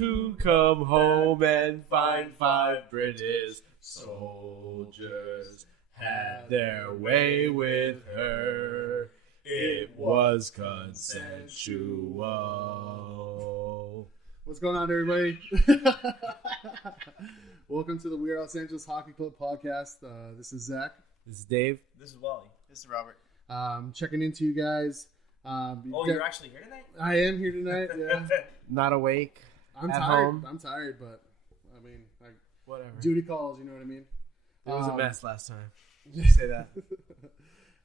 to come home and find 5 British soldiers had their way with her. It was consensual. What's going on, everybody? Welcome to the We Are Los Angeles Hockey Club podcast. This is Zach. This is Dave. This is Wally. This is Robert. Checking into you guys. You're actually here tonight? I am here tonight, yeah. Not awake. I'm at tired. home. I'm tired, but I mean, like, Whatever. duty calls, you know what I mean? It was a mess last time. Just say that.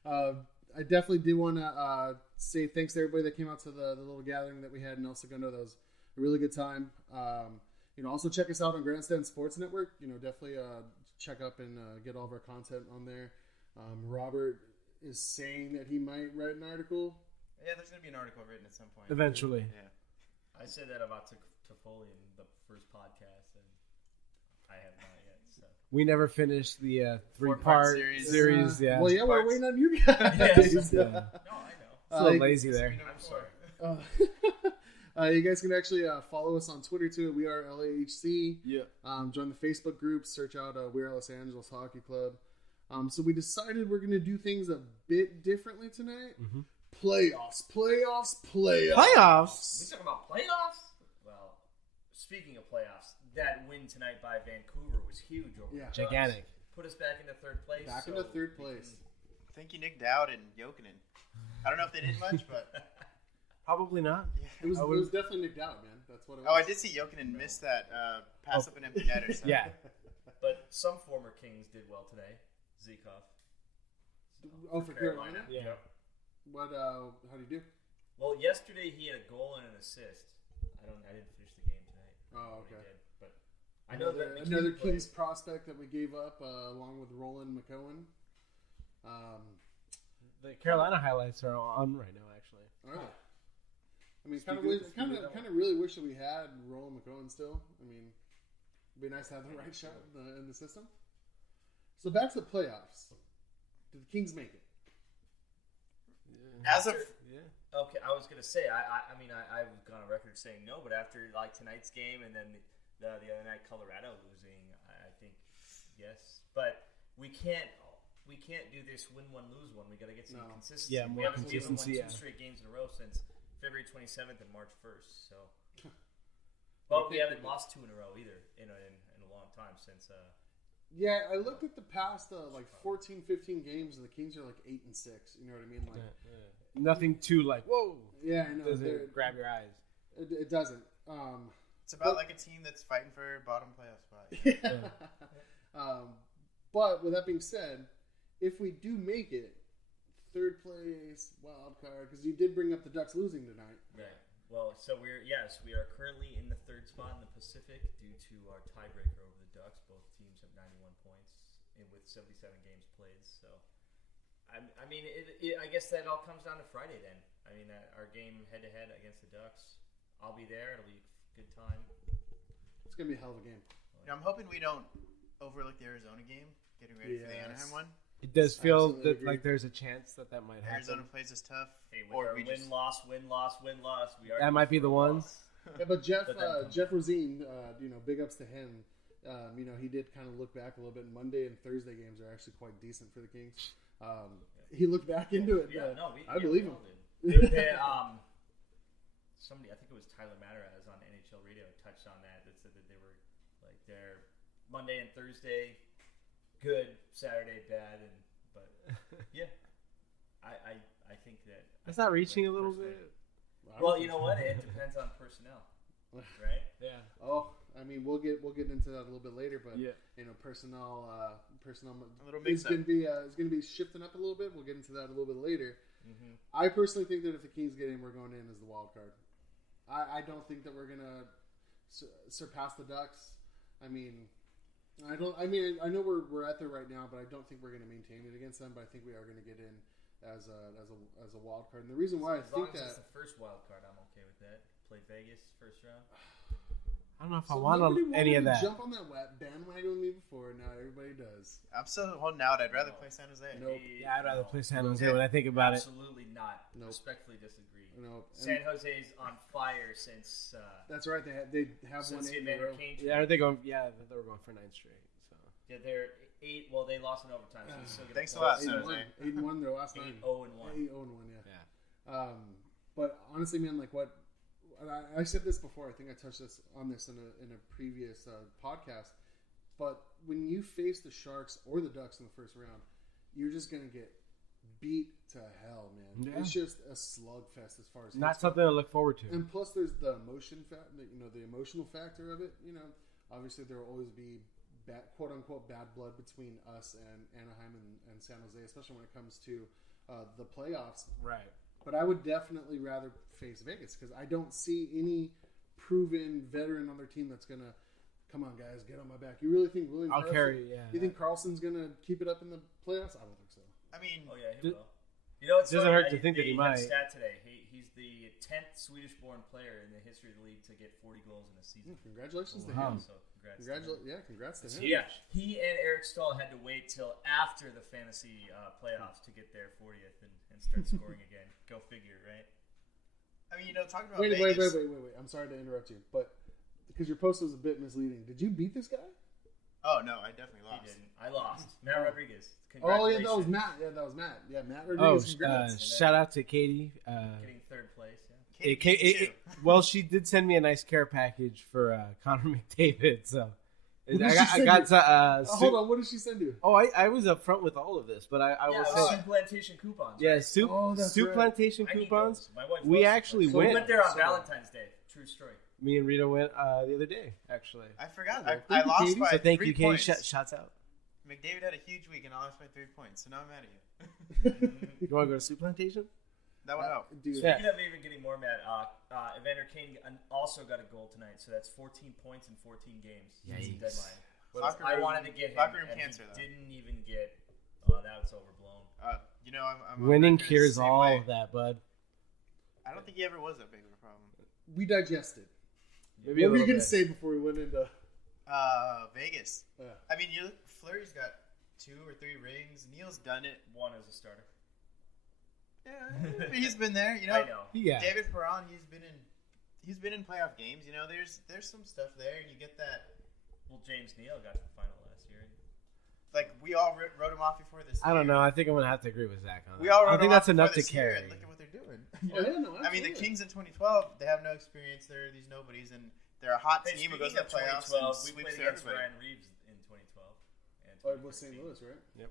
I definitely do want to say thanks to everybody that came out to the little gathering that we had in El Segundo. That was a really good time. Also check us out on Grandstand Sports Network. Definitely check up and get all of our content on there. Robert is saying that he might write an article. Yeah, there's going to be an article written at some point. Eventually. Yeah. I said that about Toffoli in the first podcast, and I have not yet. So We never finished the 4-part series. series. Well, yeah, we're waiting on you guys. Yeah. No, I know. It's a little lazy there. I'm sorry. You guys can actually follow us on Twitter too. We are LAHC. Yeah. Join the Facebook group. Search out We Are Los Angeles Hockey Club. So we decided we're going to do things a bit differently tonight. Mm-hmm. Playoffs. We talking about playoffs? Well, speaking of playoffs, that win tonight by Vancouver was huge. Gigantic. Put us back into third place. Into third place. Thank you, Nick Dowd and Jokinen. I don't know if they did much, but Probably not. It was definitely Nick Dowd, man. That's what it was. oh, I did see Jokinen miss that pass up an empty net or something. Yeah. But some former Kings did well today. Zikov. Oh, for Carolina? Yeah. What? How do you do? Well, yesterday he had a goal and an assist. I didn't finish the game tonight. Oh, okay. He did, but I know that Another Kings prospect that we gave up, along with Roland McCowan. The Carolina highlights are on right now, actually. All right. I mean, kind of really wish that we had Roland McCowan still. I mean, it'd be nice to have the right shot in the system. So back to the playoffs. Did the Kings make it? As of Okay, I was gonna say I've gone on record saying no, but after like tonight's game and then the other night Colorado losing, I think yes. But we can't do this win one lose one. We got to get some consistency. Yeah, more consistency. We haven't won 2 straight games in a row since February 27th and March 1st. So, but we haven't lost 2 in a row either in a long time since. Yeah, I looked at the past 14, 15 games, and the Kings are like 8 and 6. You know what I mean? Like, Nothing too whoa. Yeah, I know. Doesn't grab your eyes. It doesn't. it's about like a team that's fighting for a bottom playoff spot. But with that being said, if we do make it, third place, wild card, because you did bring up the Ducks losing tonight. Right. Well, so we are currently in the third spot in the Pacific due to our tiebreaker over the Ducks. Both teams have 91 points and with 77 games played. So, I guess that all comes down to Friday then. I mean, our game head-to-head against the Ducks. I'll be there. It'll be a good time. It's going to be a hell of a game. I'm hoping we don't overlook the Arizona game, getting ready for the Anaheim one. It does feel Absolutely that agree. like there's a chance that might happen. Arizona plays us tough. Hey, with our win, loss. That might be the ones. Yeah, but Jeff Rosine, big ups to him. He did kind of look back a little bit. Monday and Thursday games are actually quite decent for the Kings. He looked back into it. I believe him. Somebody, I think it was Tyler Mataraz on NHL Radio, touched on that said that they were like their Monday and Thursday good, Saturday bad, but yeah, I think that's not reaching a little bit. Well, you know what? It depends on personnel, right? Yeah. Oh, I mean, we'll get into that a little bit later, but personnel a little mix is going to be shifting up a little bit. We'll get into that a little bit later. Mm-hmm. I personally think that if the Kings get in, we're going in as the wild card. I don't think that we're going to surpass the Ducks. I know we're at there right now, but I don't think we're going to maintain it against them. But I think we are going to get in as a wild card. And the reason why as I think long that as it's the first wild card, I'm okay with that. Play Vegas first round. I don't know if I want any of that. Jump on that bandwagon with me before. Now everybody does. I'm still holding out. I'd rather play San Jose. Nope. Yeah, I'd rather play San Jose when I think about it. Absolutely not. Nope. Respectfully disagree. San Jose's on fire since. That's right. They have since won the 8 in a Evander row. Kane. Yeah, they were going for 9 straight. So Yeah, they're 8. Well, they lost in overtime. So they still get Thanks a point. lot, San Jose. 8-1 their last 9. 8-0-1. 8-0-1, yeah. But honestly, man, like what I said this before. I think I touched on this in a previous podcast. But when you face the Sharks or the Ducks in the first round, you're just gonna get beat to hell, man. Yeah. It's just a slugfest as far as not something to look forward to. And plus, there's the emotion the emotional factor of it. Obviously there will always be quote unquote bad blood between us and Anaheim and San Jose, especially when it comes to the playoffs. Right. But I would definitely rather face Vegas because I don't see any proven veteran on their team that's gonna come on, guys, get on my back. You really think William? I'll carry you. Yeah. You think Carlson's gonna keep it up in the playoffs? I don't think so. I mean, Oh yeah, he will. You know, it's doesn't hurt to think that he had might. a stat today. He's the 10th Swedish-born player in the history of the league to get 40 goals in a season. Congratulations to Wow. him. So congrats Congrats to him. Yeah, he and Eric Stahl had to wait till after the fantasy playoffs to get their 40th and start scoring again. Go figure, right? I mean, talking about Wait. Vegas. I'm sorry to interrupt you, but because your post was a bit misleading. Did you beat this guy? Oh no, I definitely lost. He didn't. I lost. Matt Rodriguez. Oh yeah, that was Matt. Yeah, Matt Rodriguez. Congrats. Shout out to Katie. Getting 3rd place. Katie, Well, she did send me a nice care package for Connor McDavid. So What did I she got send to. hold on, what did she send you? Oh, I was up front with all of this, but I will say. Soup Plantation coupons. Yeah, right? soup right. plantation I need coupons. those. My wife We loves actually those. went. We went there on So- Valentine's Day. True story. Me and Rita went the other day, actually. I forgot. Thank I you, lost Katie. by So thank 3 you, Katie. points. Shots out. McDavid had a huge week and I lost by 3 points, so now I'm mad at you. You want to go to soup plantation? That would help. Dude, Yeah. Speaking of even getting more mad, Evander Kane also got a goal tonight, so that's 14 points in 14 games since the Yikes. deadline. Locker I room- wanted to get him, locker room and cancer, he though. didn't even get. That was overblown. I'm on Winning record the cures same all way. of that, bud. I don't think he ever was that big of a problem. we digested. Maybe What a were you little gonna bit. say before we went into? Vegas. Yeah. I mean, Fleury's got 2 or 3 rings. Neil's done it. One as a starter. Yeah, he's been there. I know. Yeah. David Perron, he's been in playoff games. There's some stuff there, and you get that. Well, James Neal got to the final last year. Like we all wrote him off before this. I don't year. know. I think I'm gonna have to agree with Zach on that. We all wrote I think him that's off enough before to this year, carry. and look at what they're doing. Oh, yeah, no, I mean, the absolutely. Kings in 2012, they have no experience. They're these nobodies, and they're a hot Hey, team who speaking goes to of the playoffs 2012, and we sweeps played through against everybody. Ryan Reeves in 2012. And Oh, it was St. 2013. Louis, right? Yep.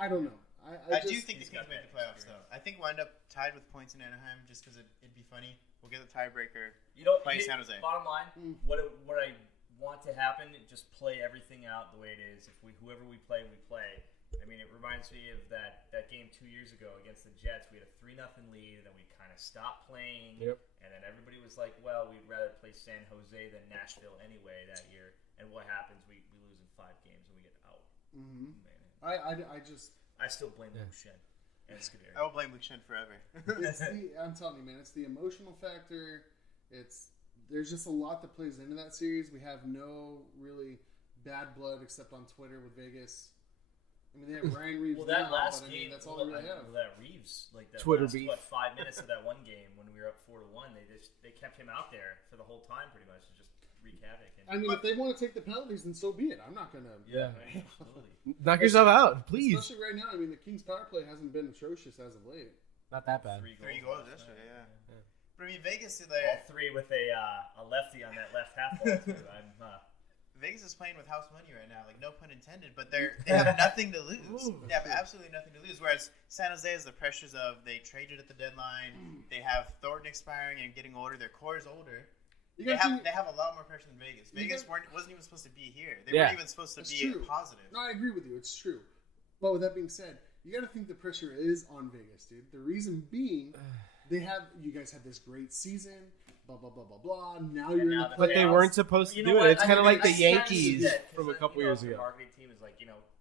I don't know. I do just- think the he's Kings got make the that playoffs, experience. though. I think we'll end up tied with points in Anaheim just because it'd be funny. We'll get the tiebreaker. You know, Playing San Jose. Bottom line, what I want to happen, just play everything out the way it is. If whoever we play, we play. I mean, it reminds me of that game 2 years ago against the Jets. We had a 3-0 lead, and then we kind of stopped playing. Yep. And then everybody was like, "Well, we'd rather play San Jose than Nashville anyway that year." And what happens? We lose in 5 games and we get out. Mhm. Man, I just. I still blame Lucien and Scuderi. I will blame Luke Shen forever. I'm telling you, man, it's the emotional factor. There's just a lot that plays into that series. We have no really bad blood except on Twitter with Vegas. I mean, they have Ryan Reeves. Well, that now, last but, I game, mean, that's all they really have. that Reeves, like that Twitter last, beef. 5 minutes of that one game when we were up 4-1, they kept him out there for the whole time, pretty much, to just wreak havoc. And, I mean, if they want to take the penalties, then so be it. I'm not gonna. Yeah. right, absolutely. Knock yourself out, please. Especially right now. I mean, the Kings' power play hasn't been atrocious as of late. Not that bad. 3 goals yesterday, yeah. But I mean, Vegas is All like 3 with a lefty on that left half wall, too. Vegas is playing with house money right now, like no pun intended. But they have nothing to lose. They have absolutely nothing to lose. Whereas San Jose has the pressures of they traded at the deadline. They have Thornton expiring and getting older. Their core is older. You They gotta have a lot more pressure than Vegas. You Vegas got- wasn't even supposed to be here. They Yeah. weren't even supposed to That's be true. positive. No, I agree with you. It's true. But with that being said, you got to think the pressure is on Vegas, dude. The reason being, you guys had this great season, blah blah blah blah blah. Now you're in now the the But they playoffs. weren't supposed to You do know it. what? It's kind of like the I kinda see Yankees that, 'cause from a then, couple you know, years the ago. marketing team is like,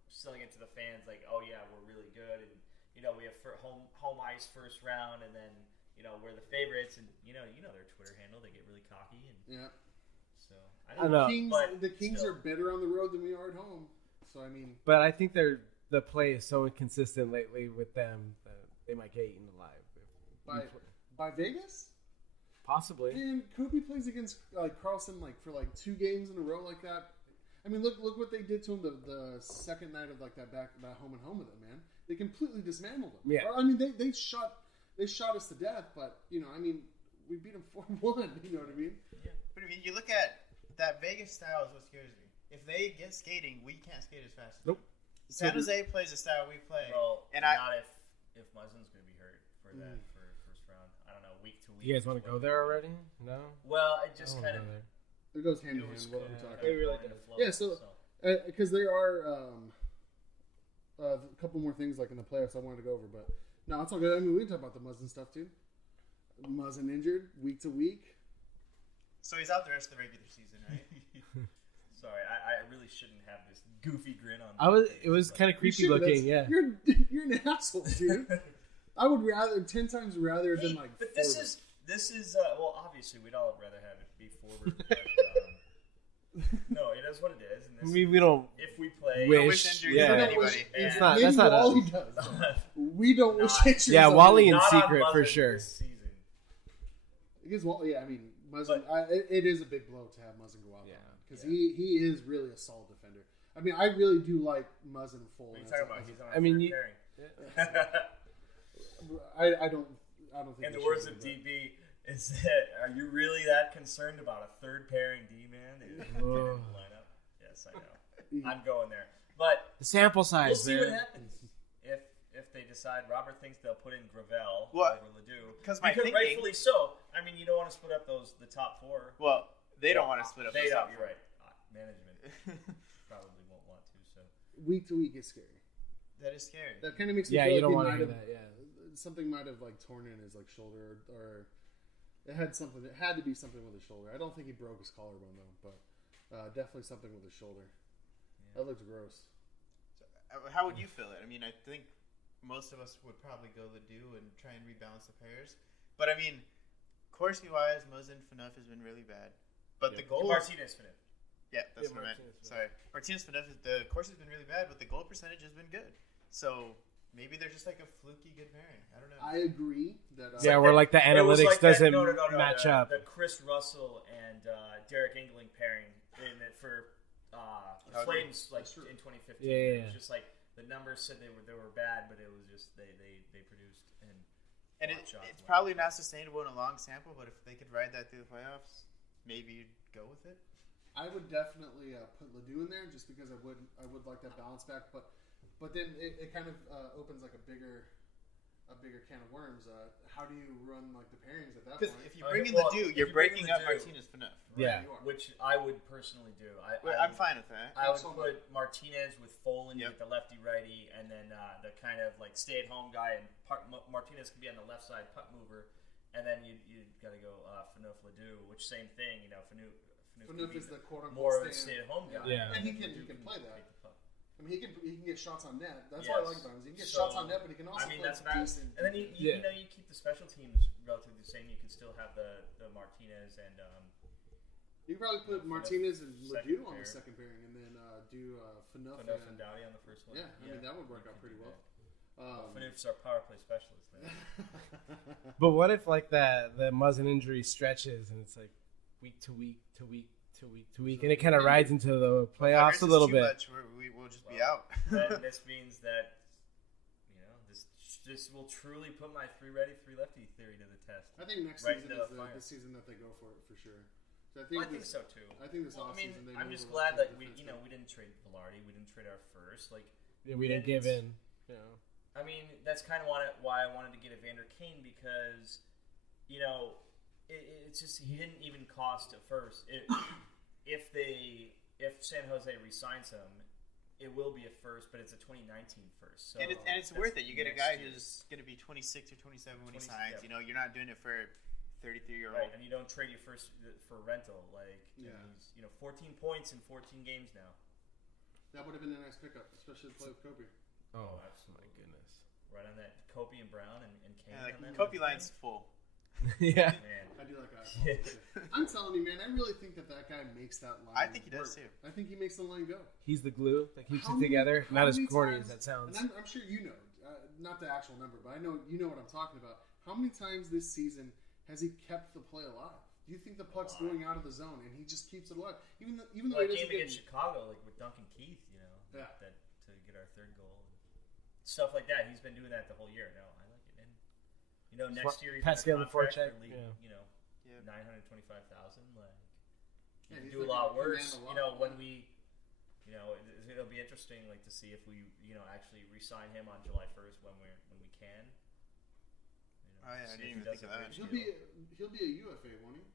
selling it to the fans, like, oh yeah, we're really good, and we have home ice first round, and then we're the favorites, and their Twitter handle, they get really cocky, and Yeah. so I don't know. The Kings still. are better on the road than we are at home. So I mean, But I think the play is so inconsistent lately with them that they might get eaten alive. By Vegas? Possibly. Man, Kobe plays against Carlson for 2 games in a row like that. I mean, look what they did to him the second night of that home and home with him, man. They completely dismantled him. Yeah. I mean, they shot us to death, but I mean, we beat them 4-1. You know what I mean? Yeah. But I mean, you look at that Vegas style is what scares me. If they get skating, we can't skate as fast. Nope. San Jose plays the style we play. Well, and not if Muzzin's going to be hurt for that for first round. I don't know, week to week. You guys want to go there already? No. Well, it just kind of. It goes hand in hand. was What cool. we're talking. It really Going to flow, Yeah, so because there are a couple more things in the playoffs I wanted to go over, but no, it's all good. I mean, we can talk about the Muzzin stuff too. Muzzin injured week to week. So he's out the rest of the regular season, right? Sorry, I really shouldn't have this goofy grin on. It was kind of creepy You should, looking. Yeah. You're an asshole, dude. I would rather 10 times rather than But this is well, obviously we'd all rather have it be forward. But, no, it is what it is. And this, We don't if we play, wish. Don't wish injuries Yeah. on Don't anybody. wish- It's And- not. Maybe That's not Wally us. does. We don't wish Not- injuries Yeah, on Wally anyone. in not on secret, for Muzzin sure. This season. Because yeah, I mean, Muzzin. But- It is a big blow to have Muzzin go out. Yeah. Because he is really a solid defender. I mean, I really do like Muzzin full. What are you talking about? He's on I mean, third you- pairing. I don't think. In the he words should of do that. DB, is that are you really that concerned about a third pairing D man in the lineup? Yes, I know. I'm going there, but The sample size. we'll see what man. happens if they decide. Robert thinks they'll put in Gravel What? over Ledoux Because my thinking- rightfully so. I mean, you don't want to split up the top 4. Well, they don't want to split up. They the don't. top You're right. Management probably won't want to. So Week to week is scary. That is scary. That kind of makes me Yeah, feel you don't they want to might do have- that. Yeah. Something might have torn in his shoulder, or it had something. It had to be something with his shoulder. I don't think he broke his collarbone though, but definitely something with his shoulder. That looks gross. So, how would you feel it? I mean, I think most of us would probably go Ledoux and try and rebalance the pairs. But I mean, Corsi-wise, Muzzin Phaneuf has been really bad. But the goal, Martinez finished. yeah, that's what I meant. Martinez. Sorry, Martinez Phaneuf. The course has been really bad, but the goal percentage has been good. So maybe they're just a fluky good pairing. I don't know. I agree that. Yeah, where the It was analytics like that- doesn't no, match the, up. The Chris Russell and Derek Engling pairing in it for the Flames in 2015. Yeah. It was just the numbers said they were bad, but it was just they produced And shots it's went. probably not sustainable in a long sample, but if they could ride that through the playoffs, maybe you'd go with it. I would definitely put Ledoux in there just because I would like that balance back, but then it kind of opens a bigger can of worms. How do you run the pairings at that Because point? if you bring in Well, Ledoux, if you're you bring in breaking up Ledoux- Martinez Phaneuf. Yeah. You are. which I would personally do. I'm fine with that. I would Absolutely. put Martinez with Folan, you Yep. get the lefty righty, and then the kind of stay-at-home guy, and Martinez can be on the left side, puck mover, and then you got to go Phaneuf Ledoux, which same thing. Phaneuf Phaneuf is the quote unquote more of a stay-at-home guy. Yeah. And he can play that. I mean, he can get shots on net. That's what I like about him. He can get shots on net, but he can also play that's about. decent. And then you Yeah. you keep the special teams relatively the same. You can still have the Martinez and You can probably put Martinez and Second Ledoux on the pair. second pairing, and then do Phaneuf Phaneuf and and Doughty on the first one. yeah. I mean, that would work out pretty well. Phaneuf's our power play specialist. Then. But what if the Muzzin injury stretches and it's week to week to week to week to week, and it kind of rides into the playoffs a little bit? Much, we'll just be out. Then this means that this will truly put my 3 ready, 3 lefty theory to the test. I think next Right season into is the fire. the season that they go for it for sure. So I think so too. I think this Well, I mean, offseason they I'm move just a lot glad to that we defensemen. didn't trade Velarde, we didn't trade our first. Yeah, we didn't give in. I mean, that's kind of why I wanted to get Evander Kane because, it's just he didn't even cost at first. If San Jose re-signs him, it will be a first, but it's a 2019 first. So and it's that's worth it. You get a next guy year. who's going to be 26 or 27 when he 20 signs. yeah. You're not doing it for 33-year-old. Right, and you don't trade your first for rental. Yeah. He's 14 points in 14 games now. That would have been a nice pickup, especially to play with Kobe. Oh, absolutely. my goodness. Right on that, Kobe and Brown and Kane. Yeah, on that Kobe one. line's full. Yeah. Man, I do like that. I'm telling you, man, I really think that guy makes that line. I think he does work. too. I think he makes the line go. He's the glue that keeps How it many- together. how Not as many corny times- as that sounds. And I'm sure you know, not the actual number, but I know you know what I'm talking about. how many times this season has he kept the play alive? Do you think the puck's going out of the zone and he just keeps it alive? Even though he doesn't game against Chicago, like with Duncan Keith, that to get our third goal, and stuff like that. He's been doing that the whole year. No, I like it. And next year he's Pascal under contract Forecheck, for $925,000. Like he can do a like lot worse. when we. It'll be interesting, like to see if we, actually re-sign him on July 1st when we can. Oh yeah, I didn't even think of that. He'll be a UFA, won't he?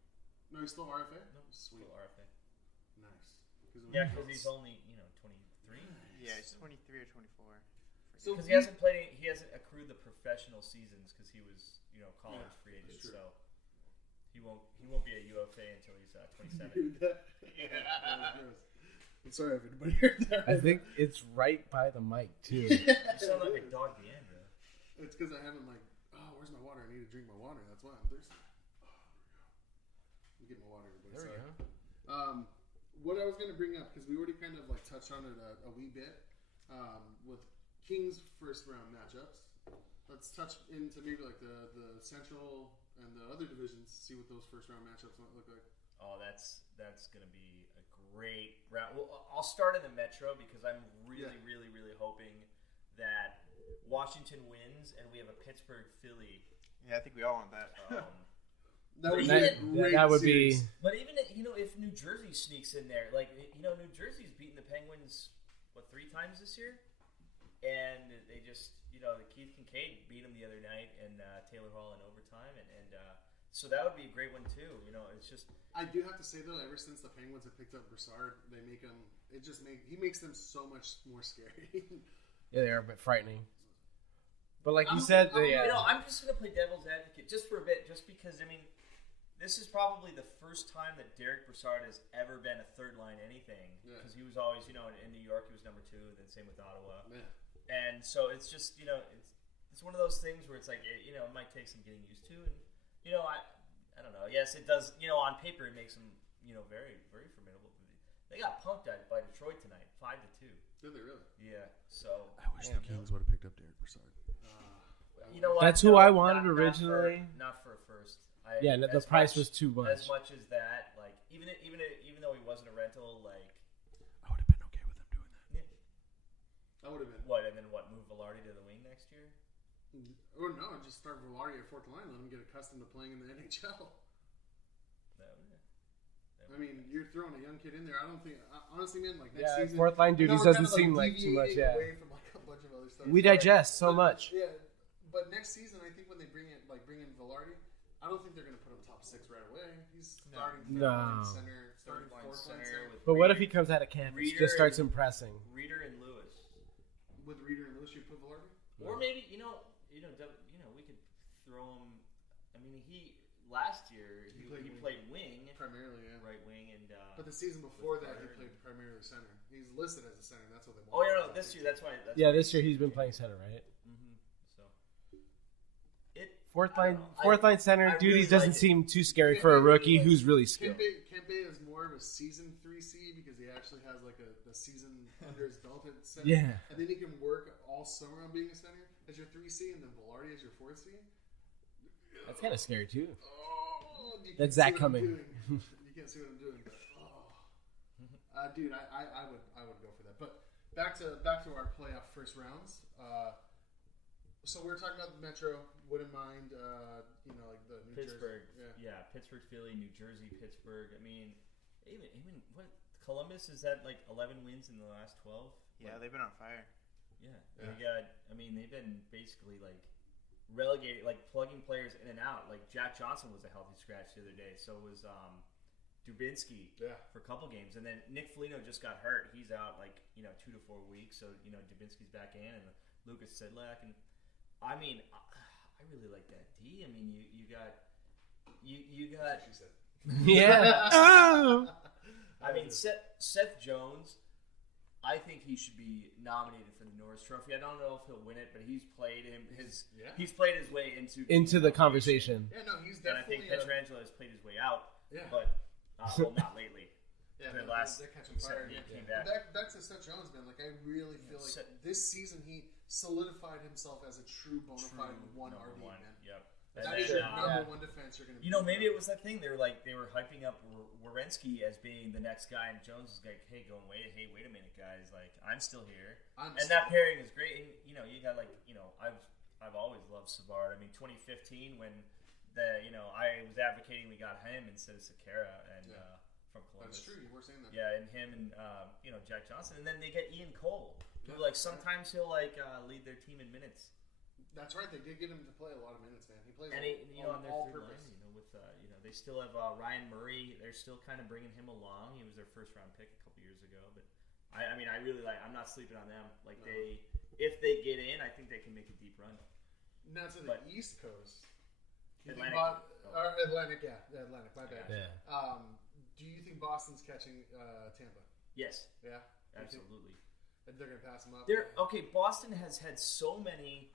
No, he's still RFA. No, Sweet. still RFA. Nice. Yeah, because he's only 23. Yeah, he's 23 or 24. So because he hasn't accrued the professional seasons because he was college free agent, so he won't be a UFA until he's 27. Yeah. I'm sorry if anybody heard that. I think it's right by the mic too. You sound like a dog Deandra. It's because I haven't where's my water? I need to drink my water. That's why I'm thirsty. Let me get my water, everybody. There we Sorry. go. What I was going to bring up, because we already kind of touched on it a wee bit, with Kings first round matchups. Let's touch into maybe the Central and the other divisions, see what those first round matchups might look like. Oh, that's going to be a great round. Well, I'll start in the Metro because I'm really hoping that Washington wins and we have a Pittsburgh-Philly. Yeah, I think we all want that. That would be. But even if New Jersey sneaks in there, New Jersey's beaten the Penguins 3 times this year, and they just Keith Kincaid beat them the other night, and Taylor Hall in overtime, and so that would be a great one too. It's just. I do have to say though, ever since the Penguins have picked up Brassard, they make him. He makes them so much more scary. Yeah, they are a bit frightening. But like you said, I'm just going to play devil's advocate just for a bit, just because, this is probably the first time that Derek Brassard has ever been a third line anything. Because he was always, in New York, he was number 2, then same with Ottawa. Yeah. And so it's just, it's one of those things where it's like, it might take some getting used to. And, I don't know. Yes, it does. On paper, it makes them, very, very formidable. They got punked by Detroit tonight, 5-2. Did they really? Yeah. So I wish the Kings would have picked up Derek Brassard. You know what? That's who I wanted originally. Not for a first. The price was too much. As much as that, even though he wasn't a rental, I would have been okay with them doing that. Yeah. I would have been. What, and then move Velarde to the wing next year? Or no, just start Velarde at fourth line. Let him get accustomed to playing in the NHL. You're throwing a young kid in there. I don't think, honestly, man, next season. Fourth line duties doesn't seem like too much. Yeah. Away from a bunch of other stuff. We digest so much. Yeah, but next season, I think when they bring in Velarde, I don't think they're going to put him top 6 right away. He's starting third line center, starting fourth line center. But what if he comes out of campus, just starts impressing? Reeder and Lewis. With Reeder and Lewis, you put Velarde? Or maybe we could throw him. Last year he played wing primarily, right wing, and but the season before that he played primarily center. He's listed as a center. That's what they want. Oh yeah, no, this year that's why. This year he's been playing center, right? Mm-hmm. So fourth line center duties doesn't seem too scary for a rookie who's really skilled. Kempe is more of a seasoned 3C because he actually has a season under his belt at center. Yeah, and then he can work all summer on being a center as your 3C, and then Velarde as your 4C. That's kind of scary too. That's that coming. You can't see what I'm doing, but dude, I would go for that. But back to our playoff first rounds. So we were talking about the Metro. Wouldn't mind, the New Pittsburgh. Jersey. Yeah, Pittsburgh, Philly, New Jersey, Pittsburgh. Even what Columbus is at 11 wins in the last 12. Yeah, they've been on fire. Yeah, they got. They've been basically relegated, plugging players in and out. Jack Johnson was a healthy scratch the other day. So was Dubinsky for a couple games, and then Nick Foligno just got hurt. He's out 2 to 4 weeks. So Dubinsky's back in, and Lucas Sedlak, and I really like that D. You got yeah. Seth Jones. I think he should be nominated for the Norris Trophy. I don't know if he'll win it, but he's played his way into the conversation. Yeah, no, he's definitely. And I think Pietrangelo has played his way out. Yeah, but not lately. Yeah, the last they're catching fire. He came back. Back to Seth Jones, man. I really feel this season he solidified himself as a true bona fide 1 RB, man. Yep. That And is then, your number one defense. You're going to. You know, maybe it was that thing. They were hyping up Werenski as being the next guy, and Jones is like, "Hey, wait a minute, guys! Like, I'm still here." That pairing is great. And you know, you got I've always loved Savard. I mean, 2015 when I was advocating we got him instead of Sekera and from Columbus. That's true. You were saying that. Yeah, and him and Jack Johnson, and then they get Ian Cole, who sometimes he'll lead their team in minutes. That's right. They did get him to play a lot of minutes, man. He plays on their all third purpose. line, with they still have Ryan Murray. They're still kind of bringing him along. He was their first round pick a couple years ago, but I mean, I really I'm not sleeping on them. Like if they get in, I think they can make a deep run. Now to the East Coast. Atlantic. Atlantic, Atlantic. My bad. Yeah. Do you think Boston's catching Tampa? Yes. Yeah. Absolutely. They're gonna pass them up. Boston has had so many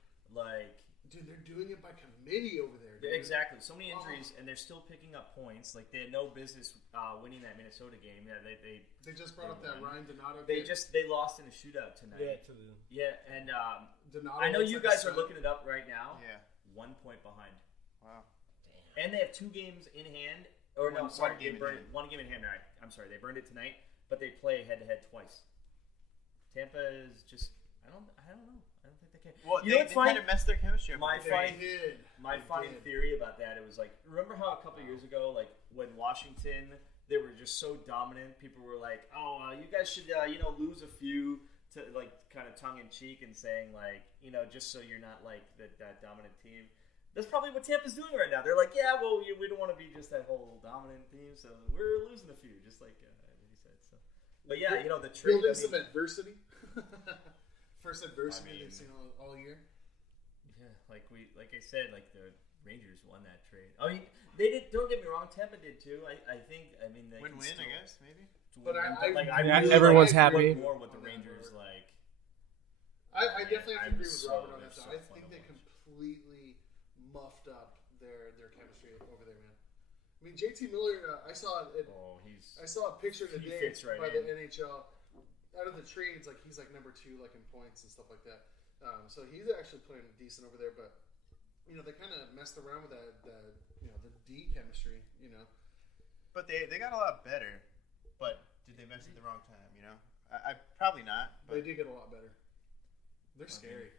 Dude, they're doing it by committee over there. Dude. Exactly. So many injuries, and they're still picking up points. Like, they had no business winning that Minnesota game. Yeah, they just brought up that Ryan Donato. They lost in a shootout tonight. And Donato. I know you guys are looking it up right now. Yeah. 1 point behind. Wow. Damn. And they have 2 games in hand. Or no, sorry, they burned it. 1 game in hand. All right. I'm sorry, they burned it tonight, but they play head to head twice. Tampa is just. I don't know. I don't think they can. Well, they kind of messed their chemistry up. My funny theory about that, it was remember how a couple years ago, when Washington, they were just so dominant, people were like, "Oh, you guys should, lose a few," to kind of tongue in cheek and saying just so you're not that dominant team. That's probably what Tampa's doing right now. They're like, "Yeah, well, we don't want to be just that whole dominant team, so we're losing a few," just like he said. So, but yeah, the trade. Building some adversity. First adversity they've seen all year. Yeah, like I said, the Rangers won that trade. I mean, they did. Don't get me wrong, Tampa did too. I think. I mean, they win-win, I guess maybe. But everyone's happy. More with the Rangers, I definitely have to agree with Robert on that. I think they completely muffed up their chemistry over there, man. I mean, JT Miller. I saw it. I saw a picture today by the NHL. Out of the trades, he's number 2, in points and stuff like that. So he's actually playing decent over there. But they kind of messed around with the D chemistry. But they got a lot better. But did they mess at the wrong time? I probably not. But they did get a lot better. They're scary.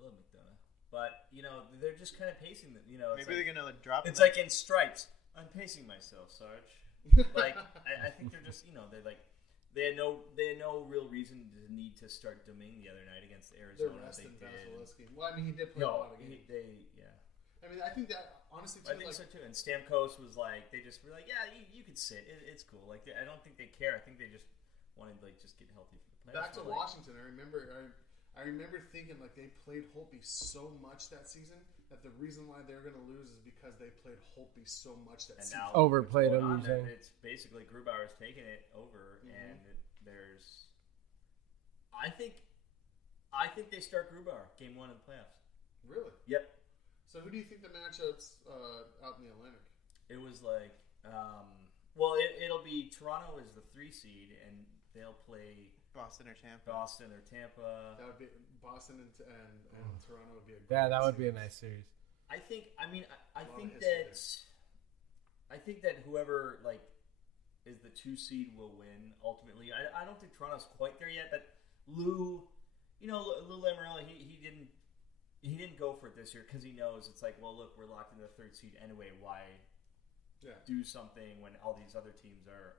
I love McDonough, but they're just kind of pacing them. Maybe they're gonna drop. It's like in stripes. I'm pacing myself, Sarge. I think they're just They had no real reason to need to start dominating the other night against Arizona. They're resting Vasilevsky. Well, I mean, he did play a lot of games. I mean, I think that honestly too. I think so too. And Stamkos was they just were yeah, you could sit. It's cool. I don't think they care. I think they just wanted just get healthy for the playoffs. Back to Washington, I remember thinking they played Holtby so much that season that the reason why they're going to lose is because they played Holtby so much that season. Overplayed him. It's basically Grubauer's taking it over, and there's. I think they start Grubauer game 1 in the playoffs. Really? Yep. So who do you think the matchups out in the Atlantic? It was it'll be Toronto is the 3 seed, and they'll play Boston or Tampa. That would be Boston and Toronto would be a that would be a nice series. I think that whoever is the 2 seed will win ultimately. I don't think Toronto's quite there yet, but Lou Lamoriello, he didn't go for it this year because he knows it's well, look, we're locked into the 3rd seed anyway. Why do something when all these other teams are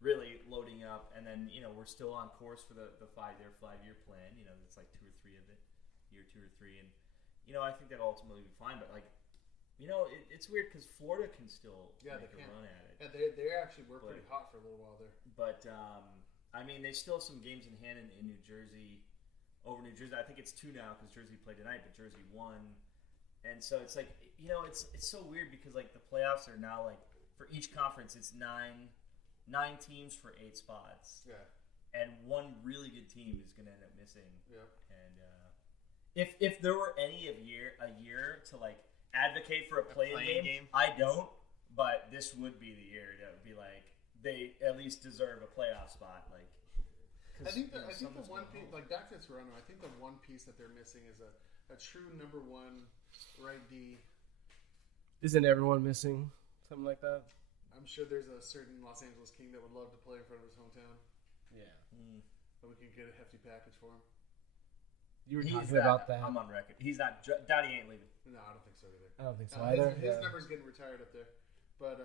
really loading up, and then we're still on course for the 5-year plan. It's 2 or 3 of it, year 2 or 3, and I think that'll ultimately be fine. But it's weird because Florida can still make a run at it. Yeah, they actually were pretty hot for a little while there. But I mean, they still have some games in hand in New Jersey. Over New Jersey, I think it's 2 now because Jersey played tonight, but Jersey won, and so it's it's so weird because the playoffs are now for each conference it's 9 teams for 8 spots. Yeah. And one really good team is going to end up missing. Yeah. And if there were a year to advocate for a play-in game, I don't. But this would be the year that would be they at least deserve a playoff spot. I think the one piece, back to Toronto, I think the one piece that they're missing is a true number 1 right D. Isn't everyone missing something like that? I'm sure there's a certain Los Angeles King that would love to play in front of his hometown. Yeah. But we can get a hefty package for him. You were He's talking not- about that. I'm on record. He's not. Dowdy ain't leaving. No, I don't think so either. I don't think so either. His number's getting retired up there. But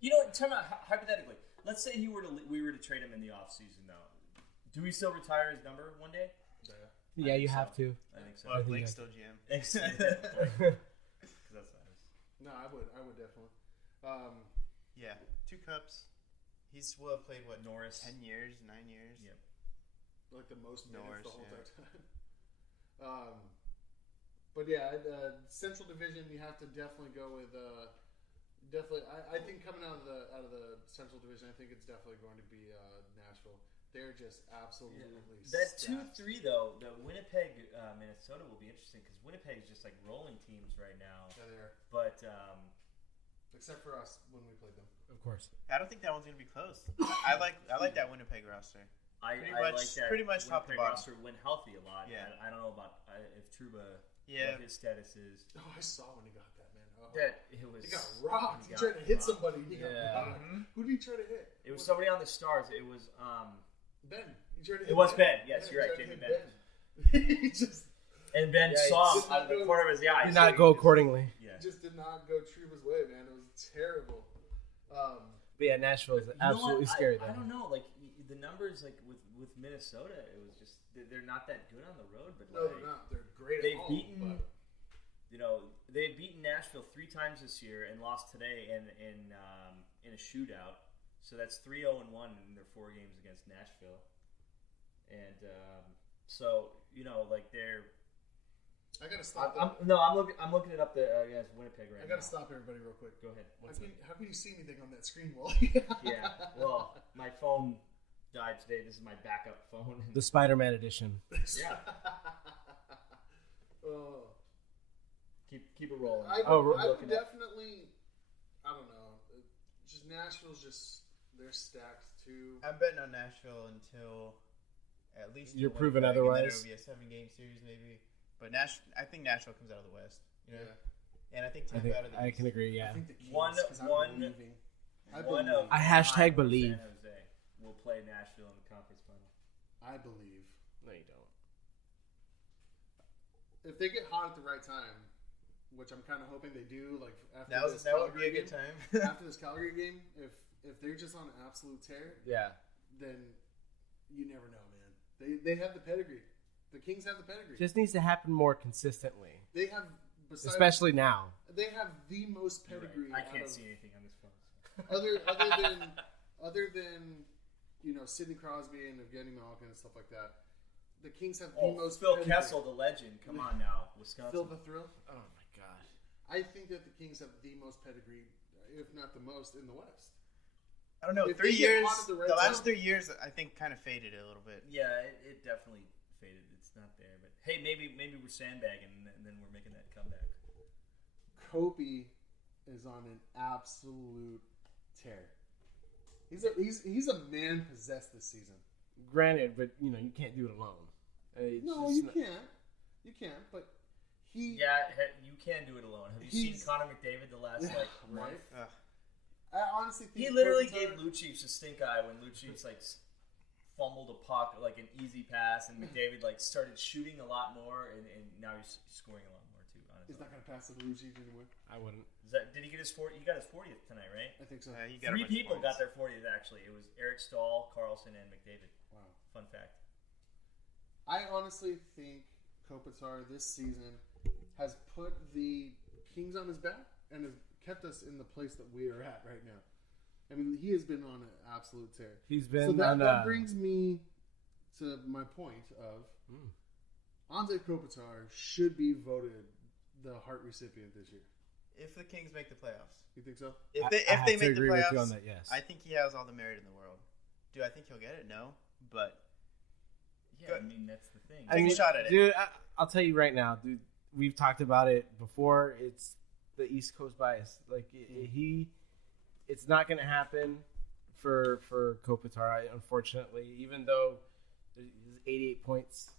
You know, turn out hypothetically. Let's say we were to trade him in the offseason, though. Do we still retire his number one day? Yeah, you so. have to. I think so. Well, I think Blake's that- still GM. Thanks. Because that's nice. no, I would definitely. Yeah, 2 cups. He's will have played what, Norris. 10 years, 9 years. Yep. Like the most minutes Norris, the whole yeah. time. But yeah, Central Division, you have to definitely go with. Definitely, I think coming out of the Central Division, I think it's definitely going to be Nashville. They're just absolutely That stacked. 2-3 though, the Winnipeg, Minnesota will be interesting because Winnipeg is just like rolling teams right now. Yeah, they are. But Except for us when we played them. Of course. I don't think that one's gonna be close. I like that Winnipeg roster. I much- like that pretty much top to Winnipeg bottom. roster when healthy a lot. Yeah. I don't know about if Trouba, Yeah. what his status is. Oh, I saw when he got that, man. Oh. That it was. He got rocked. He got tried to hit rocked. somebody. He got Yeah. rocked. Who did he try to hit? It was somebody on the Stars. It was Ben. He tried to It hit was Ben. Yes, Yeah, you're he right, tried to Jamie hit Ben. He just and Ben Yeah, he saw did him not out of the go- corner of his eye. Did so not he go just- accordingly. Yeah. just did not go Truba's way, man. It was terrible. But yeah, Nashville is You know absolutely what? scary. I though. don't know. Like the numbers, like with Minnesota, it was just they're not that good on the road. But No, like, they're not. They're great they've at home. beaten. But You know, they've beaten Nashville 3 times this year and lost today in a shootout. So that's 3-0-1 in their 4 games against Nashville. And so you know, like they're. I gotta stop. I'm looking it up. Winnipeg right I now. gotta stop everybody real quick. Go ahead. How can you see anything on that screen, Wally? Yeah. Well, my phone died today. This is my backup phone. The Spider-Man edition. Yeah. Oh. Keep it rolling. I Oh, would looking up. definitely. I don't know. Just Nashville's just they're stacked too. I'm betting on Nashville until at least You're till proven Winnipeg, and then otherwise? It'll be a 7-game series maybe. But I think Nashville comes out of the West. You know? Yeah. And I think I Tampa think out of the I East. can agree. Yeah. I think the Kings, One- 'cause I'm one- believing. I One believe. of I hashtag San believe. Jose will play Nashville in the conference final. I believe. No, you don't. If they get hot at the right time, which I'm kind of hoping they do, like after this That would be a Calgary good time. game, after this Calgary game, if they're just on an absolute tear, Yeah. then you never know, man. They have the pedigree. The Kings have the pedigree. Just needs to happen more consistently, They have, besides, especially now. they have the most You're pedigree. right. I out can't of- see anything on this phone. other than Sidney Crosby and Evgeny Malkin and stuff like that. The Kings have the Oh, most Phil pedigree. Kessel, the legend. Come on now, Wisconsin. Phil the Thrill. Oh my god. I think that the Kings have the most pedigree, if not the most, in the West. I don't know. If 3 they get years, hot at the right the last time- 3 years, I think, kind of faded a little bit. Yeah, it definitely faded. It's not there, but hey, maybe we're sandbagging and then we're making that comeback. Kobe is on an absolute tear. He's a man possessed this season. Granted, but you can't do it alone. It's No, just you not- can't. You can't. But he. Yeah, you can do it alone. Have you seen He's- Connor McDavid the last Right. month? Ugh. I honestly think He literally Kopitar- gave Lucic a stink eye when Lucic fumbled a puck like an easy pass, and McDavid started shooting a lot more, and now he's scoring a lot more too. Honestly, He's not going to pass it to Lucic anymore. I wouldn't. did he get his 40? He got his 40th tonight, right? I think so. He got a 3 bunch of people points. got their 40th actually. It was Eric Stahl, Carlson, and McDavid. Wow. Fun fact. I honestly think Kopitar this season has put the Kings on his back and has kept us in the place that we are at right now. I mean, he has been on an absolute tear. He's been So that, on. that brings me to my point of Mm. Anze Kopitar should be voted the Hart recipient this year. If the Kings make the playoffs. You think so? If I they have to make the agree with playoffs, you on that. Yes. I think he has all the merit in the world. Do I think he'll get it? No. But Yeah, Good. I mean that's the thing. Take a shot at it. Dude, I'll tell you right now, dude. We've talked about it before. It's the East Coast bias. It's not going to happen for Kopitar, unfortunately. Even though his 88 points,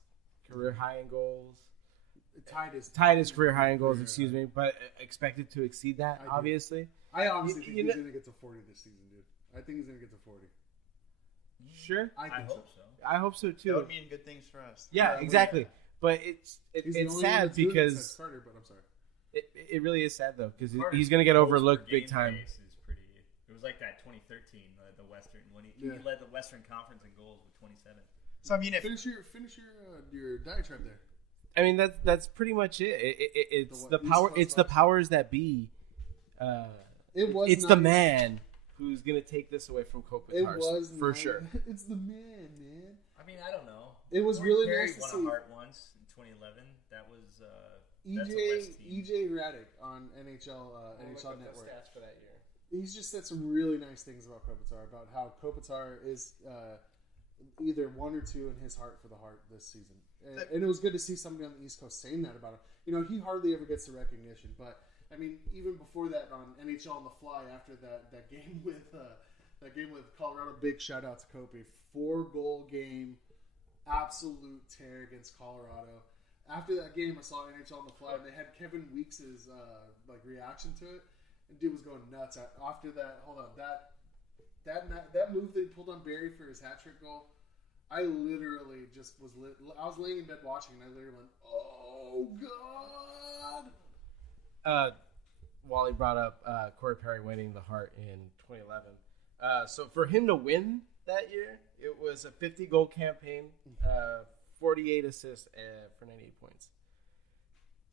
career high in goals, Tied his career high in goals, excuse me, but expected to exceed that, obviously. I honestly think he's going to get to 40 this season, dude. I think he's going to get to 40. Sure? I hope so. I hope so, too. That would mean good things for us. Yeah, exactly. But it's sad because Carter, but I'm sorry. It really is sad, though, because he's going to get overlooked big time. Is pretty, it was like that 2013, the Western, when he led the Western Conference in goals with 27. So, I mean, if finish your diatribe there. I mean, that's pretty much it. It's the power. It's the powers that be. It's the man who's gonna take this away from Kopitar. It was for sure. It's the man. I mean, I don't know. It was really nice to won see. a Hart once in 2011. That was that's a West team. EJ Radic on NHL Network. Stats for that year. He's just said some really nice things about Kopitar, about how Kopitar is either 1 or 2 in his heart for the Hart this season. And it was good to see somebody on the East Coast saying that about him. You know, he hardly ever gets the recognition, but I mean, even before that on NHL on the Fly, after that game with Colorado, big shout out to Kopi, 4-goal game, absolute tear against Colorado. After that game, I saw NHL on the Fly, and they had Kevin Weeks' reaction to it. And dude was going nuts. After that, hold on, that move that he pulled on Barry for his hat trick goal. I literally just was lit. I was laying in bed watching, and I literally went, "Oh God!" Wally brought up Corey Perry winning the Hart in 2011. So for him to win that year, it was a 50-goal campaign, 48 assists for 98 points.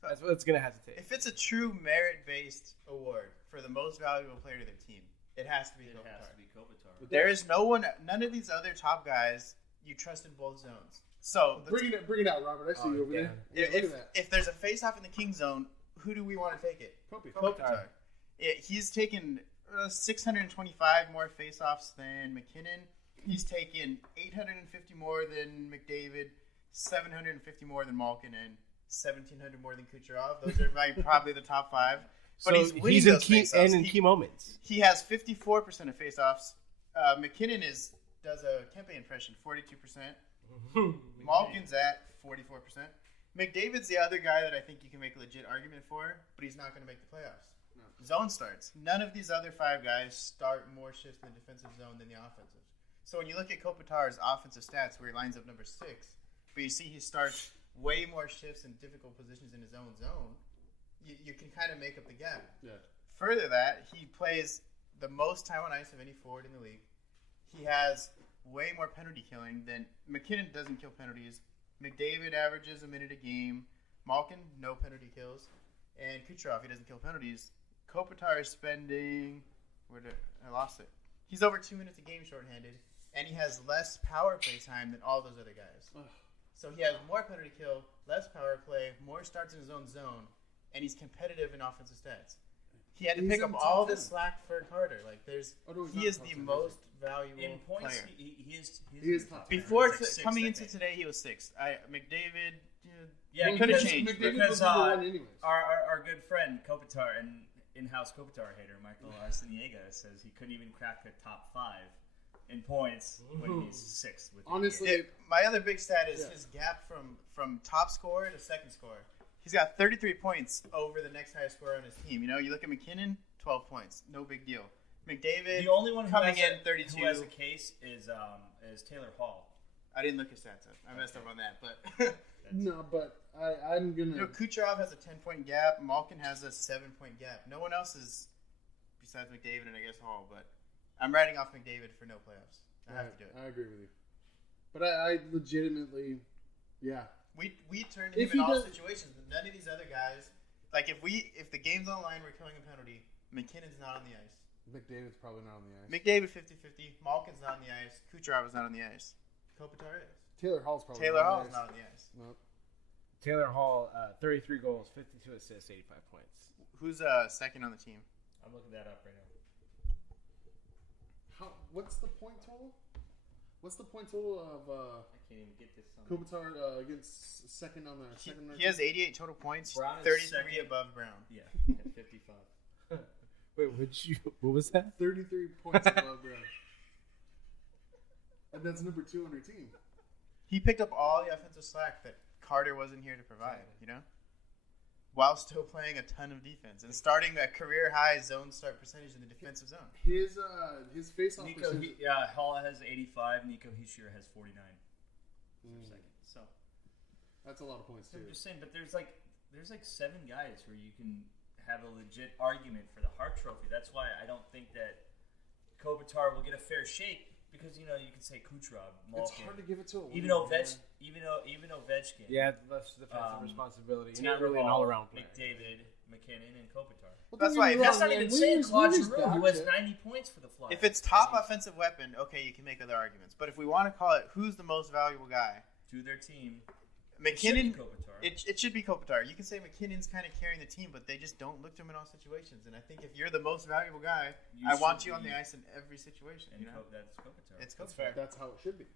That's what it's gonna have to take. If it's a true merit-based award for the most valuable player to their team, it has to be Kopitar. There is none of these other top guys you trust in both zones. So bring it out, Robert. I see you over there. If there's a face-off in the King zone, who do we want to take it? Kopitar. He's taken 625 more face-offs than McKinnon. He's taken 850 more than McDavid, 750 more than Malkin, and 1,700 more than Kucherov. Those are probably the top 5. But so he's winning those face-offs. in key moments. He has 54% of face-offs. McKinnon does a Kempe impression, 42%. Malkin's at 44%. McDavid's the other guy that I think you can make a legit argument for, but he's not going to make the playoffs. No. Zone starts. None of these other 5 guys start more shifts in the defensive zone than the offensive. So when you look at Kopitar's offensive stats, where he lines up number 6, but you see he starts way more shifts in difficult positions in his own zone, you can kind of make up the gap. Yeah. Further that, he plays the most time on ice of any forward in the league. He has way more penalty killing than McKinnon doesn't kill penalties. McDavid averages a minute a game. Malkin, no penalty kills. And Kucherov, he doesn't kill penalties. Kopitar is spending... I lost it. He's over 2 minutes a game shorthanded, and he has less power play time than all those other guys. So he has more penalty kill, less power play, more starts in his own zone, and he's competitive in offensive stats. He had to pick up all this slack for Carter. He is the most valuable in points. player. He is top 10. Before He's like coming sixth, into today, he was 6th. McDavid, yeah, could have changed. Because our good friend Kopitar and in-house Kopitar hater Michael Arciniega says he couldn't even crack a top 5 in points when he's 6th. Honestly, my other big stat is his gap from top scorer to second scorer. He's got 33 points over the next highest scorer on his team. You know, you look at McKinnon, 12 points, no big deal. McDavid, the only one coming in 32. Who has a case is Taylor Hall. I didn't look his stats up. I messed up on that, but no. But I'm gonna. You know, Kucherov has a 10-point gap. Malkin has a 7-point gap. No one else is besides McDavid and I guess Hall. But I'm writing off McDavid for no playoffs. I have to do it. I agree with you. But I legitimately, yeah. We turn him in all situations, but none of these other guys. Like if the game's on the line, we're killing a penalty. McKinnon's not on the ice. McDavid's probably not on the ice. McDavid 50-50. Malkin's not on the ice. Kucherov is not on the ice. Kopitar is. Taylor Hall's probably Taylor not on Hall's the ice. not on the ice. Nope. Taylor Hall, 33 goals, 52 assists, 85 points. Who's second on the team? I'm looking that up right now. What's the point total? What's the point total of I can't even get this. Kopitar against second on the second? He has 88 total points. Brown is 33 second. above Brown. Yeah, at 55. Wait, what was that? 33 points above Brown. And that's number 2 on our team. He picked up all the offensive slack that Carter wasn't here to provide. You know. while still playing a ton of defense and starting a career high zone start percentage in the defensive zone. His face-off Nico, percentage. Hall has 85. Nico Hischier has 49 for second. So That's a lot of points too. I'm just saying, but there's like 7 guys where you can have a legit argument for the Hart Trophy. That's why I don't think that Kopitar will get a fair shake. Because, you can say Kucherov, Malkin. It's hard to give it to a even winger, even Ovechkin. Yeah, less defensive responsibility. You're not Taylor really an Hall, all-around player. McDavid, McKinnon, and Kopitar. Well, That's why. That's not even saying Claude Wiener's Giroux, who back has there. 90 points for the Flyers. If it's top offensive weapon, okay, you can make other arguments. But if we want to call it who's the most valuable guy, to their team, McKinnon, Kopitar. it should be Kopitar. You can say McKinnon's kind of carrying the team, but they just don't look to him in all situations. And I think if you're the most valuable guy, I want you on the ice in every situation. And that's Kopitar. It's Kopitar. That's how it should be.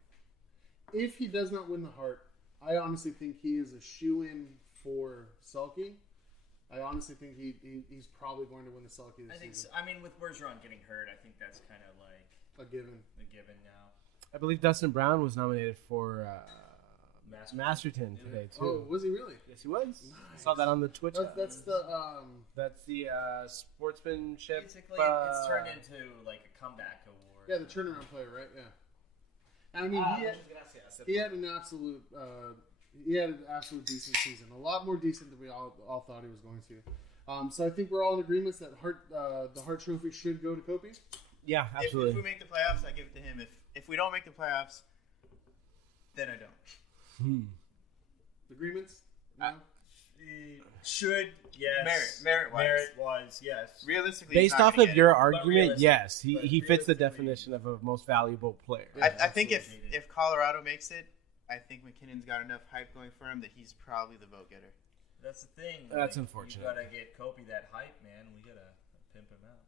If he does not win the Hart, I honestly think he is a shoo-in for Selke. I honestly think he's probably going to win the Selke this season. I mean, with Bergeron getting hurt, I think that's kind of like A given. now. I believe Dustin Brown was nominated for Masterton today too. Oh, was he really? Yes, he was. I saw that on the Twitch. That's the sportsmanship. Basically, it's turned into like a comeback award. yeah, the turnaround player, right? Yeah. I mean, he had an absolute decent season. A lot more decent than we all thought he was going to. So I think we're all in agreement that the Hart Trophy should go to Kopi. Yeah, absolutely. If we make the playoffs, I give it to him. If we don't make the playoffs, then I don't. Agreements? Should, yes. Merit-wise. Yes. Realistically, Based he's not off gonna of get your it. argument, yes, he but fits the realistically- definition of a most valuable player. I think if Colorado makes it, I think McKinnon's got enough hype going for him that he's probably the vote getter. That's the thing. That's unfortunate. You gotta get Kopi that hype, man. We gotta pimp him out.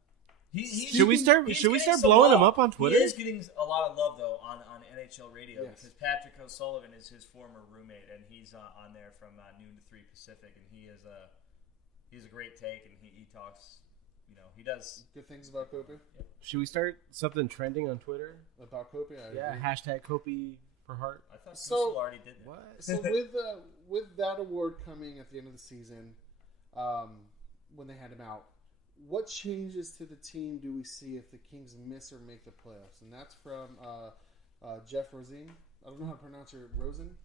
Should we start getting blowing him love. up on Twitter? He is getting a lot of love though on NHL radio Yes. because Patrick O'Sullivan is his former roommate and he's on there from noon to 3 Pacific and he's a great take and he talks. He does Good things about Kopi? Should we start something trending on Twitter? About Kopi? I Yeah, agree. hashtag Kopi per heart. I thought So- Kushel already did that. What? So with that award coming at the end of the season, when they had him out, what changes to the team do we see if the Kings miss or make the playoffs? And that's from Jeff Rosen. I don't know how to pronounce your Rosen.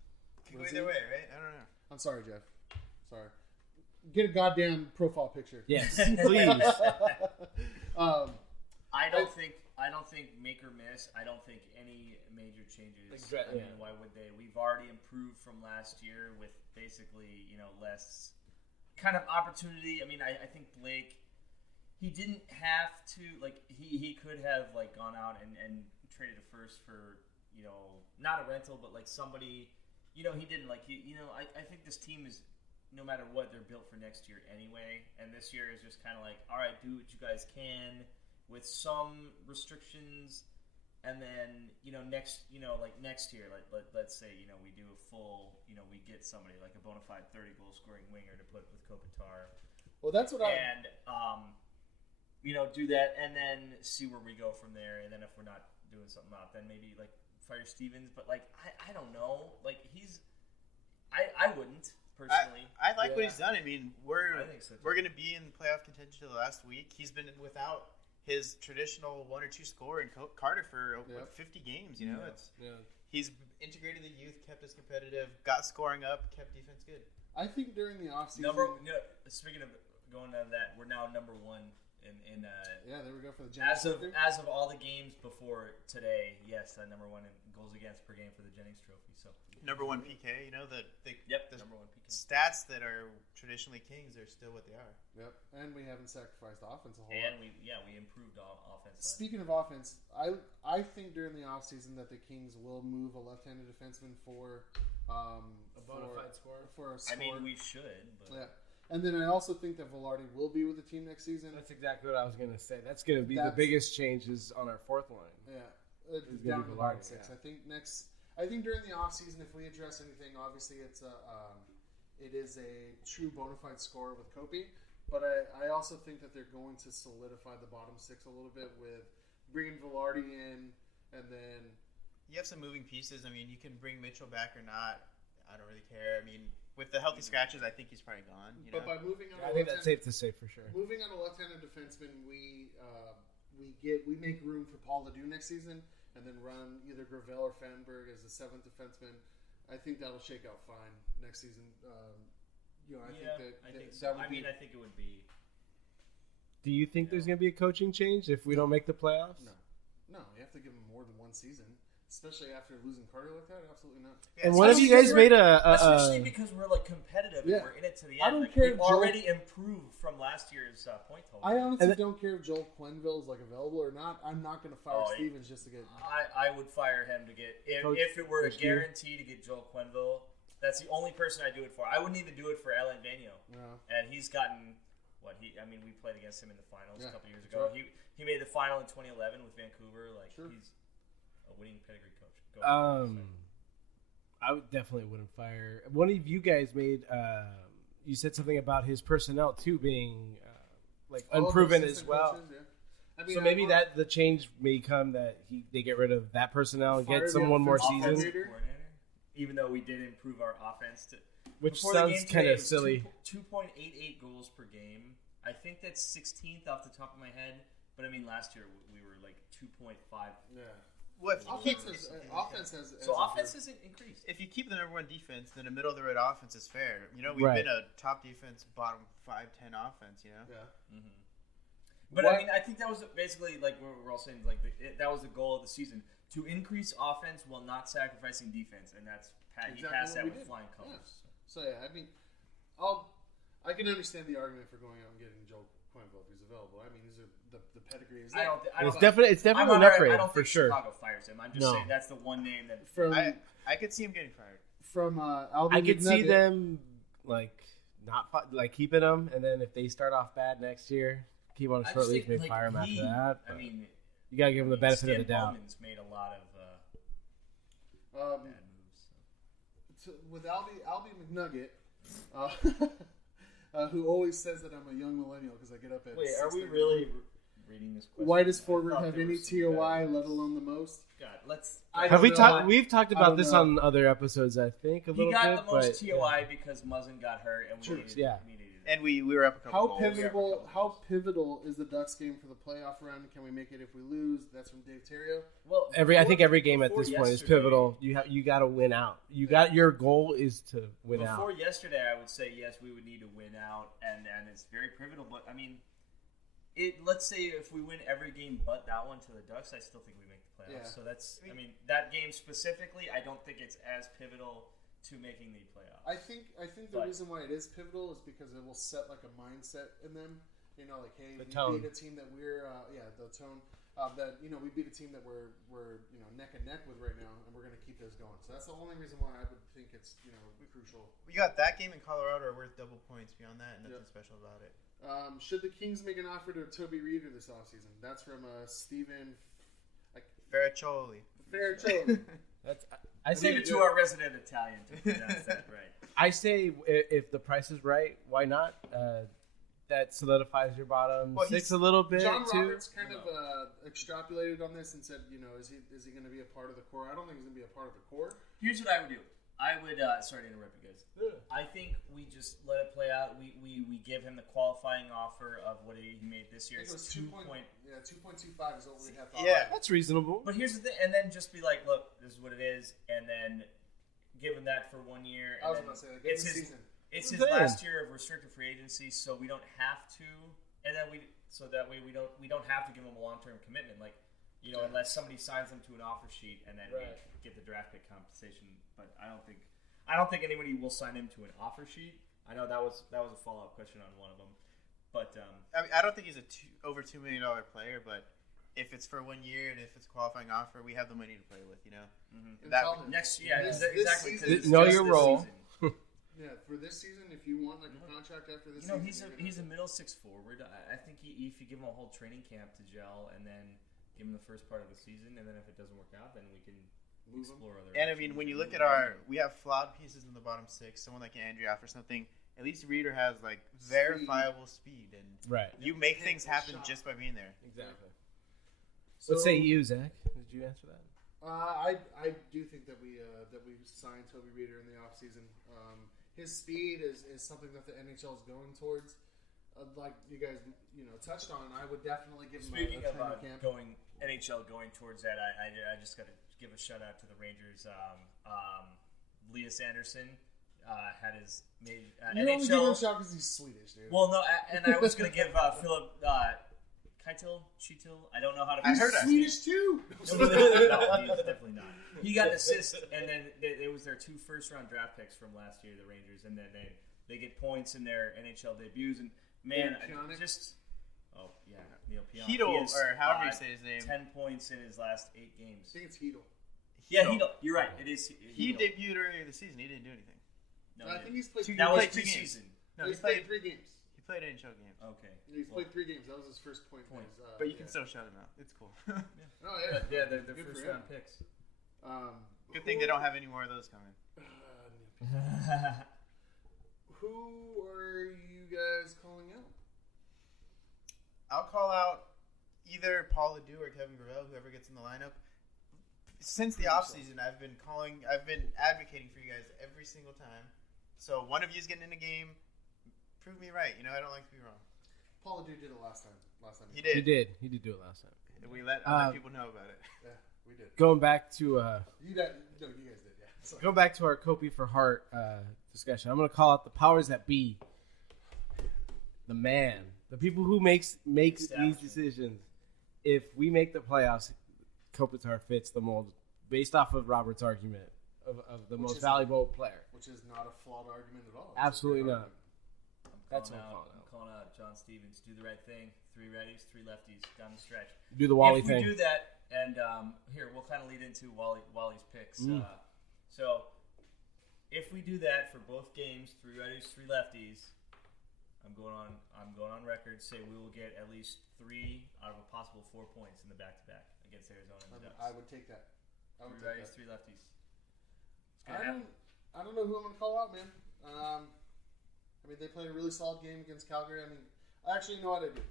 Could go either way, right? I don't know. I'm sorry, Jeff. Sorry. Get a goddamn profile picture. Yes, please. I don't think make or miss. I don't think any major changes. Exactly. I mean, why would they? We've already improved from last year with basically, less kind of opportunity. I mean, I think Blake, he didn't have to, he could have, gone out and traded a first for, not a rental, but, somebody, he didn't, I think this team is, no matter what, they're built for next year anyway. And this year is just kind of all right, do what you guys can with some restrictions. And then, next year, let's say, we do a full, we get somebody like a bona fide 30-goal scoring winger to put with Kopitar. Well, that's what And, do that and then see where we go from there. And then if we're not doing something out, then maybe, fire Stevens. But, I don't know. I wouldn't. Personally, I like what he's done. I mean, I think so, too. we're going to be in playoff contention the last week. He's been without his traditional 1 or 2 scorer in Carter for 50 games. He's integrated the youth, kept us competitive, got scoring up, kept defense good. I think during the offseason... Speaking of going on that, we're now number 1 in yeah, there we go for the as Jennings of all the games before today. Yes, number 1 in goals against per game for the Jennings Trophy. So number 1 PK. The number 1 PK. Stats that are traditionally Kings are still what they are. Yep, and we haven't sacrificed offense a whole And lot. we improved offense. Speaking of offense, I think during the offseason that the Kings will move a left-handed defenseman for A bona fide scorer. For a I score. mean, we should. But Yeah. And then I also think that Velarde will be with the team next season. That's exactly what I was going to say. That's going to be the biggest changes on our fourth line. Yeah, It's down gonna to be the bottom Velarde, 6. yeah. I think during the offseason, if we address anything, obviously it is a true bona fide scorer with Kopi. But I also think that they're going to solidify the bottom 6 a little bit with bringing Velarde in, and then You have some moving pieces. I mean, you can bring Mitchell back or not. I don't really care. I mean, with the healthy scratches, I think he's probably gone. You know? But by moving on, I think that's safe to say for sure. moving on a left-handed defenseman, we make room for Paul to do next season, and then run either Gravel or Fanberg as the seventh defenseman. I think that'll shake out fine next season. I think it would be. Do you think there's going to be a coaching change if we don't make the playoffs? No, you have to give him more than one season, especially after losing Carter like that. Absolutely not. And what have you guys made especially because we're like competitive and we're in it to the end. I don't care. We've already improved from last year's point total. I honestly don't care if Joel Quenneville is like available or not. I'm not going to fire Stevens just to get. I would fire him to get if it were a guarantee to get Joel Quenneville. That's the only person I do it for. I wouldn't even do it for Alain Vigneault. No. And he's gotten we played against him in the finals a couple years ago. Sure. He made the final in 2011 with Vancouver. He's a winning pedigree coach. I definitely wouldn't fire. One of you guys made. You said something about his personnel too being unproven as well. Coaches, I mean, so maybe that the change may come that they get rid of that personnel and get someone more seasoned. Even though we did improve our offense, which sounds kind of silly. 2.88 goals per game. I think that's 16th off the top of my head. But I mean, last year we were like 2.5. Yeah. What offense has increased. If you keep the number one defense, then a middle of the road offense is fair. We've been a top defense, bottom 5-10 offense. Yeah. Mm-hmm. But I mean, I think that was basically like we're all saying that was the goal of the season. To increase offense while not sacrificing defense, and that's he passed that with flying colors. Yeah. So I mean, I can understand the argument for going out and getting Joel Quenneville if he's available. I mean, these are the pedigree. It's definitely an upgrade. I don't think for sure. Chicago fires him. I'm just saying that's the one name that I could see him getting fired. From Albie I could McNugget. see them keeping him, and then if they start off bad next year, keep on a short leash, maybe fire him after that. I mean. You gotta give him the benefit of the doubt. Bowman's made a lot of bad moves. With Albie McNugget, who always says that I'm a young millennial because I get up at. Wait, are we really reading this question? Why does forward have any TOI, let alone the most? God, let's. Have we talked? We've talked about this on other episodes, I think. A little bit. He got the most TOI because Muzzin got hurt, and we needed and we were up a couple goals. How pivotal is the Ducks game for the playoff run? Can we make it if we lose? That's from Dave Terrio. Well, I think every game at this point is pivotal. You got to win out. Your goal is to win out. Before yesterday, I would say yes, we would need to win out, and it's very pivotal. But I mean, let's say if we win every game but that one to the Ducks, I still think we make the playoffs. Yeah. So that's that game specifically, I don't think it's as pivotal to making the playoffs. I think the reason why it is pivotal is because it will set like a mindset in them. Hey, we beat a team that we're the tone that we beat a team that we're neck and neck with right now, and we're going to keep this going. So that's the only reason why I would think it's crucial. You got that game in Colorado are worth double points. Beyond that, nothing special about it. Should the Kings make an offer to Toby Reeder this offseason? That's from Steven Ferraccioli. I say leave it to our resident Italian to pronounce that right. I say if the price is right, why not? That solidifies your bottom six a little bit. John Roberts kind of extrapolated on this and said, is he going to be a part of the core? I don't think he's going to be a part of the core. Here's what I would do. I would sorry to interrupt you guys. I think we just let it play out. We give him the qualifying offer of what he made this year. It was 2.25 is what we had thought. Yeah, that's reasonable. But here's the thing, and then just be like, look, this is what it is, and then give him that for 1 year. And I was about to say, it's his season. It's his last year of restricted free agency, so we don't have to, and then that way we don't have to give him a long-term commitment, unless somebody signs him to an offer sheet and then we get the draft pick compensation. But I don't think anybody will sign him to an offer sheet. I know that was a follow-up question on one of them, but I don't think he's over $2 million player, but if it's for 1 year and if it's a qualifying offer, we have the money to play with, Mm-hmm. Next, exactly. Know your role. Yeah, for this season, if you want a contract after this season, he's a middle six forward. I think if you give him a whole training camp to gel, and then give him the first part of the season, and then if it doesn't work out, then we can explore other. And I mean, when you look at we have flawed pieces in the bottom six. Someone like Andrioff or something. At least Reeder has verifiable speed, and you make things happen just by being there. Exactly. What say you, Zach? Did you answer that? I do think that we signed Toby Reeder in the offseason. His speed is something that the NHL is going towards. Like you guys touched on, I would definitely give him Speaking a of camp. NHL going towards that, I just got to give a shout out to the Rangers. Elias Anderson had his made You NHL. only give him a shot because he's Swedish, dude. Well, no, and I was going to give Philip Cheetil. I don't know how to. He's heard that. Swedish too. No, he's definitely not. He got an assist, and then it was their 2 first-round draft picks from last year, the Rangers, and then they get points in their NHL debuts. And man, Neil Pionk. Heedle, He has, or however you say his name. 10 points in his last 8 I games. think it's Heedle. Yeah, Heedle. You're right. It is. He Heedle. debuted earlier this season. He didn't do anything. No, I think he's played. that was played 2 games. preseason. No, he's played 3 games. He played NHL games. Okay. He's played 3 games. That was his first point. But you can still shout him out. It's cool. Oh yeah. Yeah, they're Good for first-round him. picks. Good thing they don't have any more of those coming. Who are you guys calling out? I'll call out either Paul Ledoux or Kevin Gravel, whoever gets in the lineup. Since the offseason, I've been advocating for you guys every single time. So one of you is getting in a game. Prove me right. I don't like to be wrong. Paul Ledoux did it last time. He did. He did do it last time. We let other people know about it. Yeah, we did. Going back to You guys did. Yeah. Sorry. Go back to our Kopi for Heart discussion. I'm going to call out the powers that be, the man, the people who makes these decisions. If we make the playoffs, Kopitar fits the mold based off of Robert's argument of the most valuable player. Which is not a flawed argument at all. Absolutely not. I'm calling out John Stevens. Do the right thing. 3 righties, 3 lefties down the stretch. Do the Wally if we thing. do that, and here we'll kind of lead into Wally's picks. So if we do that for both games, 3 righties, 3 lefties, I'm going on record. Say we will get at least 3 out of a possible 4 points in the back-to-back against Arizona and the Ducks. I would take that. 3 righties, 3 lefties. I don't know who I'm going to call out, man. They played a really solid game against Calgary. I actually know what I do.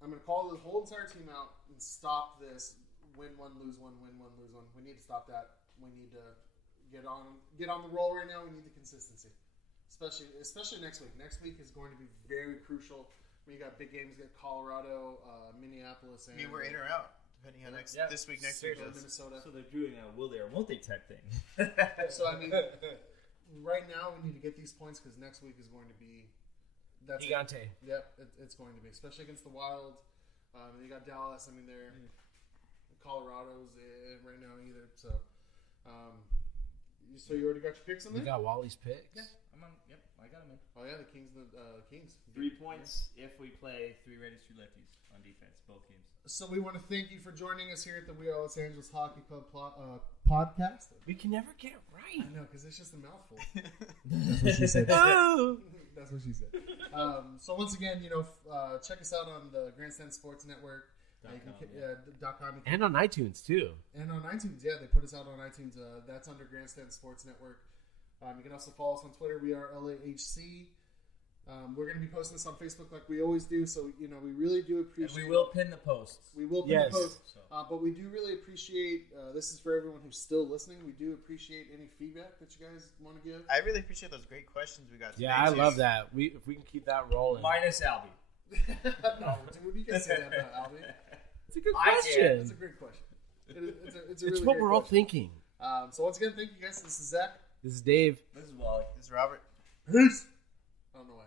I'm going to call the whole entire team out and stop this win one, lose one, win one, lose one. We need to stop that. We need to get on the roll right now. We need the consistency, especially next week. Next week is going to be very crucial. We got big games. We got Colorado, Minneapolis, and We're in or out, depending on this week, next week goes. Minnesota. So they're doing a will they or won't they type thing. So right now we need to get these points because next week is going to be. That's Gigante. Yep, it's going to be, especially against the Wild. You got Dallas. They're Colorado's in right now either. So, so you already got your picks on there? You got Wally's picks? Yeah, I'm on. Yep, I got him in. Oh yeah, the Kings. The Kings. 3 points if we play 3 righties, 3 lefties on defense, both games. So we want to thank you for joining us here at the We Are Los Angeles Hockey Club podcast. We can never get it right. I know, because it's just a mouthful. That's what she said. That's what she said. So once again, check us out on the Grandstand Sports Network. .com. And on iTunes, too. And on iTunes, yeah. They put us out on iTunes. That's under Grandstand Sports Network. You can also follow us on Twitter. We are LAHC. We're going to be posting this on Facebook like we always do. So, we really do appreciate... And we will pin the posts. We will pin the posts. But we do really appreciate... this is for everyone who's still listening. We do appreciate any feedback that you guys want to give. I really appreciate those great questions we got today. Yeah, I love that. If we can keep that rolling. Minus Albie. No, dude, you can say that about Albie. It's a good question. It's a great question. It's really what we're all thinking. So once again, thank you guys. This is Zach. This is Dave. This is Wally. This is Robert. Peace. I don't know why.